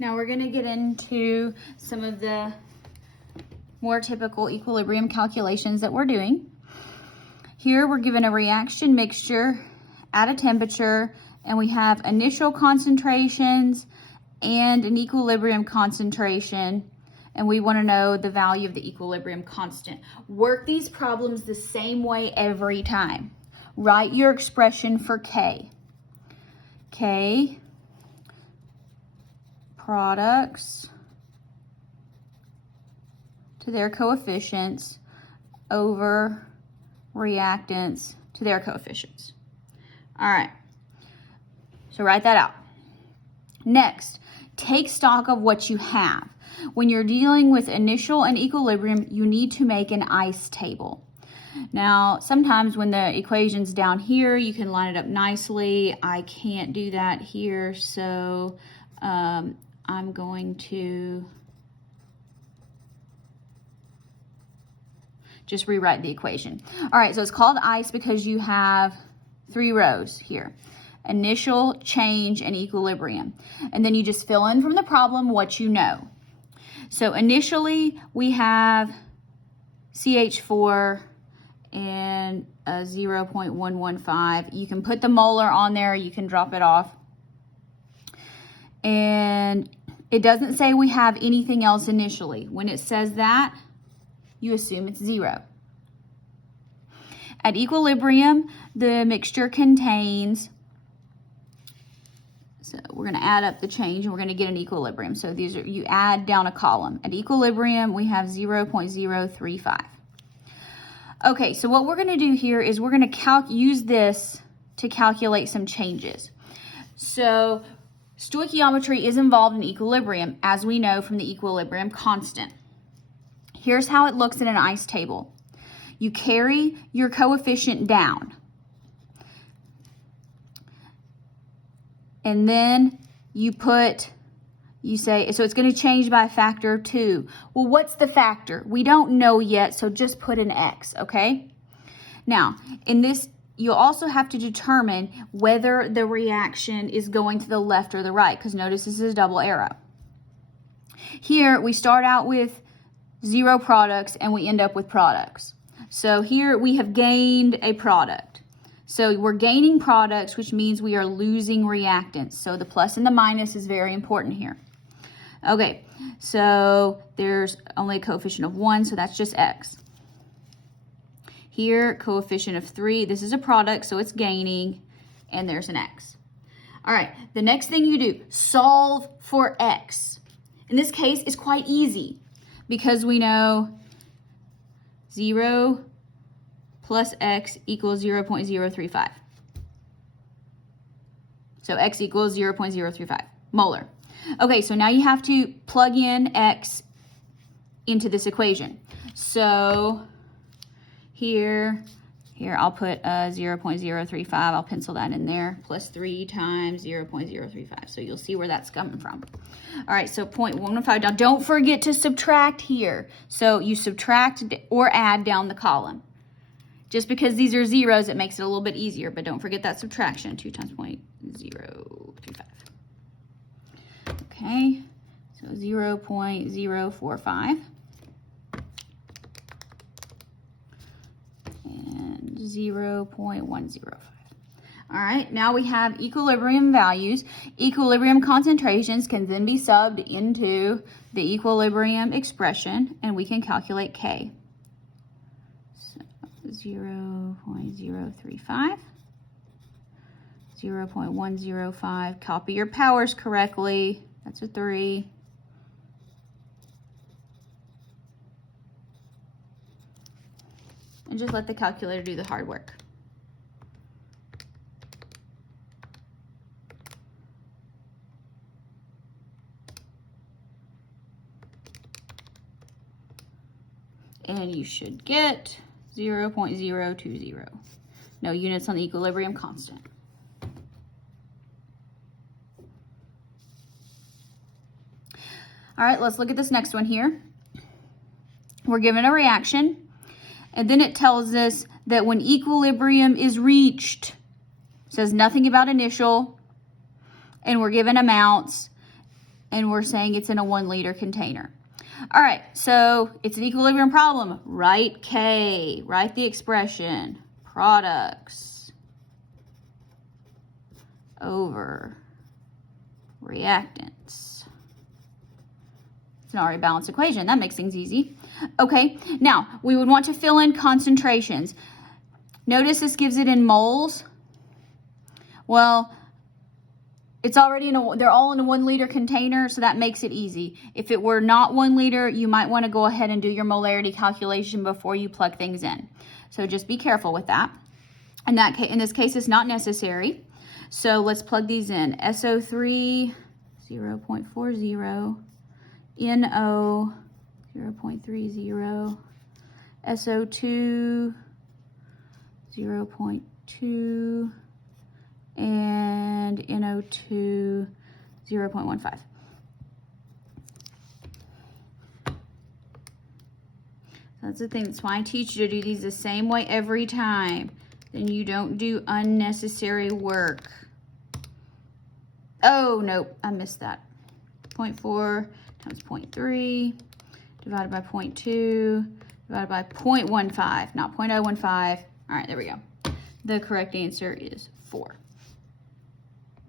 Now we're going to get into some of the more typical equilibrium calculations that we're doing. Here we're given a reaction mixture at a temperature, and we have initial concentrations and an equilibrium concentration, and we want to know the value of the equilibrium constant. Work these problems the same way every time. Write your expression for K. K, products to their coefficients over reactants to their coefficients. All right, so write that out. Next, take stock of what you have. When you're dealing with initial and equilibrium, you need to make an ICE table. Now, sometimes when the equation's down here, you can line it up nicely. I can't do that here, so I'm going to just rewrite the equation. All right, so it's called ICE because you have 3 rows here: initial, change, and equilibrium. And then you just fill in from the problem what you know. So initially, we have CH4 and a 0.115. You can put the molar on there, you can drop it off. And it doesn't say we have anything else initially. When it says that, you assume it's 0. At equilibrium, the mixture contains, so we're going to add up the change and we're going to get an equilibrium. So these are, you add down a column. At equilibrium, we have 0.035. Okay, so what we're going to do here is we're going to use this to calculate some changes. So stoichiometry is involved in equilibrium, as we know from the equilibrium constant. Here's how it looks in an ICE table. You carry your coefficient down. And then you say, so it's going to change by a factor of 2. Well, what's the factor? We don't know yet, so just put an X, okay? Now, in this, you'll also have to determine whether the reaction is going to the left or the right, because notice this is a double arrow. Here, we start out with 0 products and we end up with products. So here we have gained a product. So we're gaining products, which means we are losing reactants. So the plus and the minus is very important here. Okay, so there's only a coefficient of 1, so that's just X. Here, coefficient of 3, this is a product, so it's gaining, and there's an X. All right, the next thing you do, solve for X. In this case, it's quite easy because we know 0 plus X equals 0.035. So X equals 0.035 molar. Okay, so now you have to plug in X into this equation. So here I'll put 0.035. I'll pencil that in there. Plus 3 times 0.035. So you'll see where that's coming from. All right, so 0.115. Now don't forget to subtract here. So you subtract or add down the column. Just because these are zeros, it makes it a little bit easier, but don't forget that subtraction. 2 times 0.035. Okay, so 0.045 and 0.105. All right, now we have equilibrium values. Equilibrium concentrations can then be subbed into the equilibrium expression, and we can calculate K. So 0.035. 0.105. Copy your powers correctly. That's a 3. And just let the calculator do the hard work. And you should get 0.020. No units on the equilibrium constant. All right, let's look at this next one here. We're given a reaction, and then it tells us that when equilibrium is reached, it says nothing about initial, and we're given amounts, and we're saying it's in a 1 liter container. All right, so it's an equilibrium problem. Write K, write the expression, products over reactants. It's an already balanced equation. That makes things easy. Okay, now we would want to fill in concentrations. Notice this gives it in moles. Well, it's already they're all in a 1 liter container, so that makes it easy. If it were not 1 liter, you might want to go ahead and do your molarity calculation before you plug things in. So just be careful with that. In this case, it's not necessary. So let's plug these in. SO3, 0.40, NO, 0.30, SO2, 0.2, and NO2, 0.15. That's the thing. That's why I teach you to do these the same way every time. Then you don't do unnecessary work. Oh, nope, I missed that. 0.4 times 0.3 divided by 0.2 divided by 0.15, not 0.015. All right, there we go. The correct answer is 4.